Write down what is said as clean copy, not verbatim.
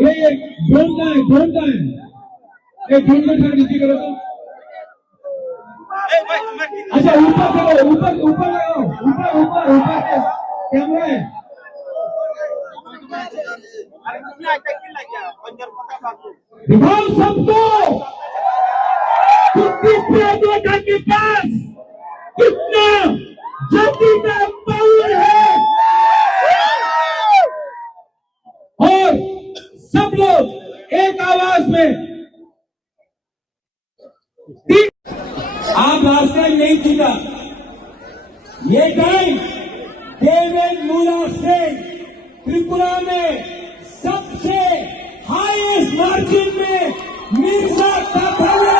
ये ड्रोन का है एक ड्रोन में थोड़ा नीचे करो तो अच्छा ऊपर करो ऊपर लगाओ ऊपर कैमरा है दिखाओ सबको प्रियंका के पास कितना जल्दी का पावर है और सब लोग एक आवाज में आप रास्ता नहीं चुका ये टाइम देवेंद्र सिंह त्रिपुरा में सबसे हाईएस्ट मार्जिन में मिर्जा का